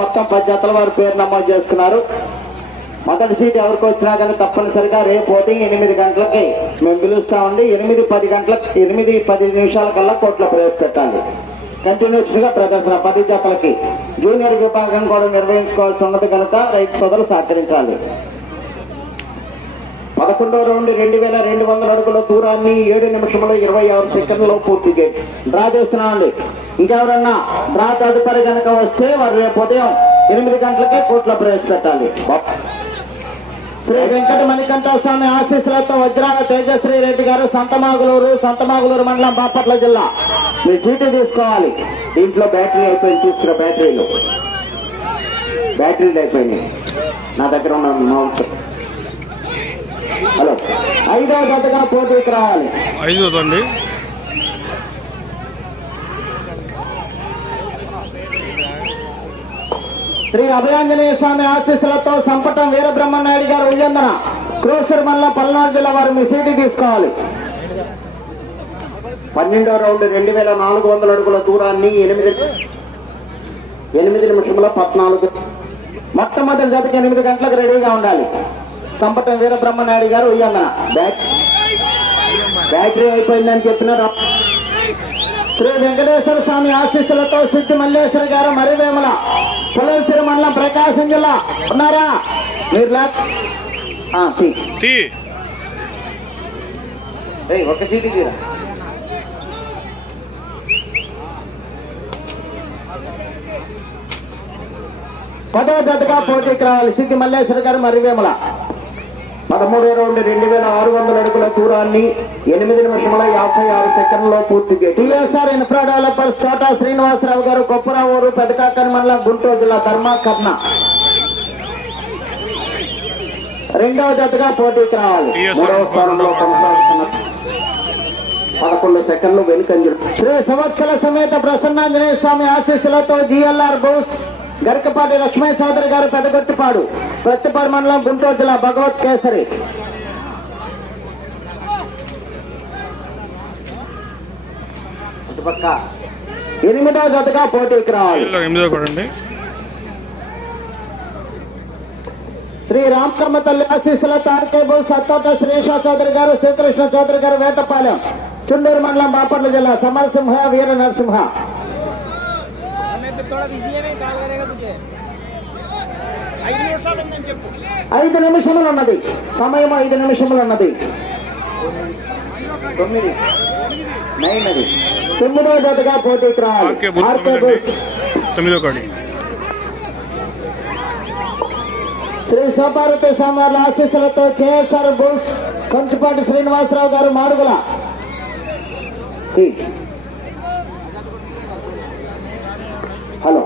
మొత్తం 10 జతల వారి పేరు నమోదు చేసుకున్నారు. మొదటి సీట్ ఎవరికి వచ్చినా కానీ తప్పనిసరిగా రేపు ఉదయం 8 గంటలకి మేము పిలుస్తామండి. 8-10 నిమిషాల కల్లా కోర్టులో ప్రవేశపెట్టాలి. కంటిన్యూస్ గా ప్రదర్శన 10 జతలకి. జూనియర్ విభాగం కూడా నిర్వహించుకోవాల్సి ఉన్నది కనుక రైతు సోదరులు సహకరించాలి. 11వ రౌండ్ 2200 అడుగుల దూరాన్ని 7 నిమిషంలో 26 సెకండ్లో పూర్తి చేసి డ్రా చేస్తున్నామండి. ఇంకెవరన్నా డ్రా తదుపరి కనుక వస్తే వారు రేపు ఉదయం 8 గంటలకే కోర్టులో ప్రవేశపెట్టాలి. శ్రీ వెంకట మణికంఠ స్వామి ఆశీస్సులతో వజ్రాల తేజశ్రీ రెడ్డి గారు సంతమాగులూరు మండలం బాపట్ల జిల్లా. మీ సీటు తీసుకోవాలి. దీంట్లో బ్యాటరీ అయిపోయింది. తీసుకున్న బ్యాటరీలు అయిపోయినాయి నా దగ్గర ఉన్న. హలో, 5వ జతగా పోటీకి రావాలి. 5వ అండి. శ్రీ అభయాంజనేయ స్వామి ఆశీస్సులతో సంపటం వీరబ్రహ్మనాయుడు గారు ఉయ్యందన క్రోసర్ మండలం పల్నాడు జిల్లా వారు మీ సీటు తీసుకోవాలి. 12వ రౌండ్ 2400 అడుగుల దూరాన్ని 8 నిమిషంలో 14. మొట్టమొదటి జతకి 8 గంటలకు రెడీగా ఉండాలి. సంపటం వీరబ్రహ్మనాయుడు గారు ఉయ్యందన. బ్యాటరీ అయిపోయిందని చెప్పినారు. శ్రీ వెంకటేశ్వర స్వామి ఆశీస్సులతో సిద్ధి మల్లేశ్వర గారు మరివేముల పొలంసిరి మండలం ప్రకాశం జిల్లా ఉన్నారా? మీరు ఒక సీటు తీరా. పదో జతగా పోటీకి రావాలి. సిద్ధి మల్లేశ్వర గారు మరివేముల. 13వ రౌండ్ 2600 అడుగుల దూరాన్ని 8 నిమిషముల 56 సెకండ్లో పూర్తి చేసి TSR infra developers Thota Srinivasarao గారు కొప్పురావూరు పెదకాకని మండలం గుంటూరు జిల్లా ధర్మాకర్ణ 2వ జతగా పోటీకి రావాలి. 3వ స్థానంలో కొనసాగుతున్న 11 సెకండ్లు వెనుకంజలు. శ్రీ సంవత్సర సమేత ప్రసన్నాంజనేయ స్వామి ఆశీస్సులతో జిఎల్ఆర్ బోస్ గరికపాటి లక్ష్మీ చౌదరి గారు పెదగొట్టిపాడు ప్రత్తిపాడు మండలం గుంటూరు జిల్లా భగవత్ కేసరి. పక్క 8వ జతగా పోటీకి రావాలి. శ్రీ రామకమ్మ తల్లి ఆశీస్సులతో ఆర్కే బోస్ సత్తోట శ్రీషా చౌదరి గారు శ్రీకృష్ణ చౌదరి గారు వేటపాలెం చుండూరు మండలం బాపట్ల జిల్లా సమరసింహ వీర నరసింహ. 5 నిమిషములు ఉన్నది సమయం. 5 నిమిషములు ఉన్నది. 9వ జతగా పోటీకి రావాలి. శ్రీ సోపారతి స్వామి ఆశీస్సులతో కేఎస్ఆర్ బోస్ కొంచెపాటి శ్రీనివాసరావు గారు మాడుగుల. హలో,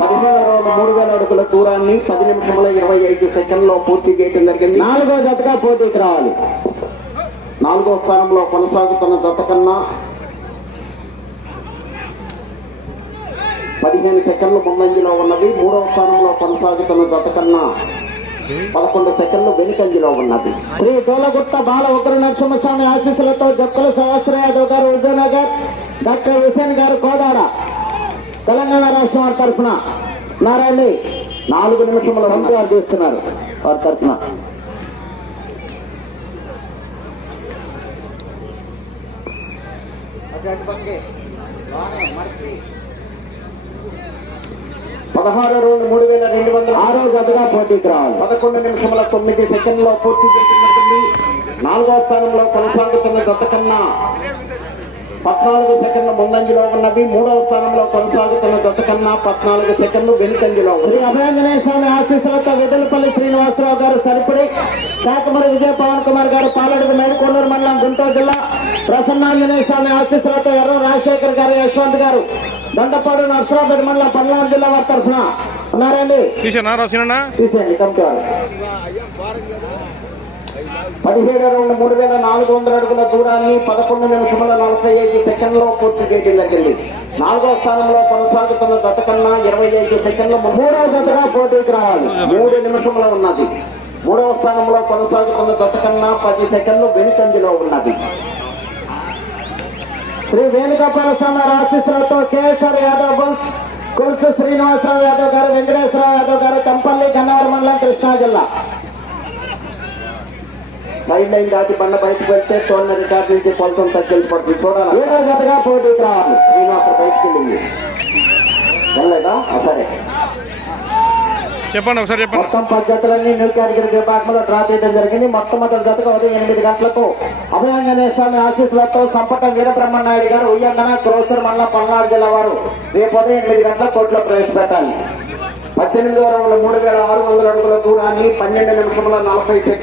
15వ రౌండ్ 3000 అడుగుల దూరాన్ని 10 నిమిషముల 25 సెకండ్లో పూర్తి చేయడం జరిగింది. 4వ జతగా పోటీకి రావాలి. 4వ స్థానంలో కొనసాగుతున్న జత కన్నా 15 సెకండ్లు ముందంజలో ఉన్నది. 3వ స్థానంలో కొనసాగుతున్న జత కన్నా 11 సెకండ్లు వెనుకంజలో ఉన్నది. శ్రీ తోలగుట్ట బాల ఉగ్ర నరసింహస్వామి ఆశీస్సులతో జక్కల సహస్ర యాదవ్ గారు విజయనగర్, డాక్టర్ హుసేన్ గారు కోదాడ తెలంగాణ రాష్ట్రం వారి తరఫున నారాయణ 4 నిమిషముల వారు చేస్తున్నారు. వారి తరఫున 16వ రౌండ్ 3200 6వ జతగా పోటీకి రావాలి. 11 నిమిషముల 9 సెకండ్లో పూర్తి చేస్తున్నట్టుంది. 4వ స్థానంలో కొనసాగుతున్న జత కన్నా 14 సెకండ్ల ముందంజలో ఉన్నది. 3వ స్థానంలో కొనసాగుతున్న జత కన్నా 14 సెకండ్లు వెనుకంజలో. శ్రీ అభయాంజనేయ స్వామి ఆశీస్సులతో వెదలపల్లి శ్రీనివాసరావు గారు సరిపడి, శాఖమరి విజయ పవన్ కుమార్ గారు పాలడుగు మేడుకొండూరు మండలం గుంటూరు జిల్లా, ప్రసన్నాంజనేయ స్వామి ఆశీస్సులతో ఎర్ర రాజశేఖర్ గారు యశ్వంత్ గారు దండపాడు నర్సరాపేట మండలం పల్నాడు జిల్లా వారి తరఫున ఉన్నారండి. తీసేయండి కంపారు. 17వ రౌండ్ 3400 అడుగుల దూరాన్ని 11 నిమిషముల 45 సెకండ్లో పూర్తి చేయడం జరిగింది. 4వ స్థానంలో కొనసాగుతున్న జత కన్నా 25 సెకండ్లు 3వ జతగా పోటీకి రావాలి. 3 నిమిషముల ఉన్నది. 3వ స్థానంలో కొనసాగుతున్న జత కన్నా 10 సెకండ్లు వెనుకంజలో ఉన్నది. శ్రీ వేణుగోపాల స్వామి ఆశీస్సులతో KSR Yadav Bose Kolusu Srinivasarao Yadav side line దాటి బండ బయటకు వెళ్తే టోర్నమెంట్ రికార్డు నుంచి కొలతం తగ్గించబడుతుంది. చూడాలి. 7వ జతగా పోటీకి రావాలి. నేను అక్కడ బయటకు వెళ్ళింది వెళ్ళలేదా? సరే చెప్పండి ఒకసారి చెప్పండి. మొత్తం 10 జతలన్నీ న్యూ కేటగిరీ విభాగంలో డ్రా చేయడం జరిగింది. మొట్టమొదటి జతగా ఉదయం 8 గంటలకు అభయాంజనేయ స్వామి ఆశీస్సులతో సంపట వీరబ్రహ్మనాయుడు గారు ఉయ్యంగన క్రోసర్ మండలం పల్నాడు జిల్లా వారు రేపు ఉదయం 8 గంటలకు కోర్టులో ప్రవేశపెట్టాలి. 18వ రౌండ్ 3600 అడుగుల దూరాన్ని 12 నిమిషముల 40 సెకండ్లు